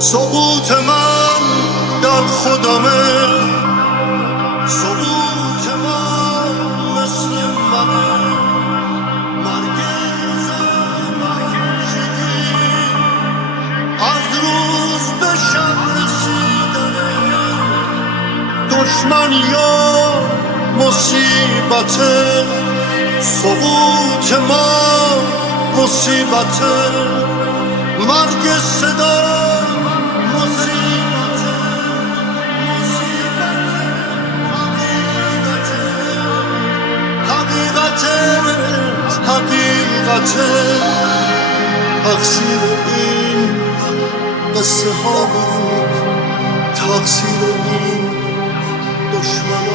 سقوط من در خودمه، سقوط من مثل منه، مرگ زمانشگی از روز به شب رسیدنه، دشمن یا مصیبته، سقوط ما مصیبته، مرگ صدا مصیبته، مصیبته، حقیقته، حقیقته، تقصیر این قصه ها بود، تقصیر این دشمن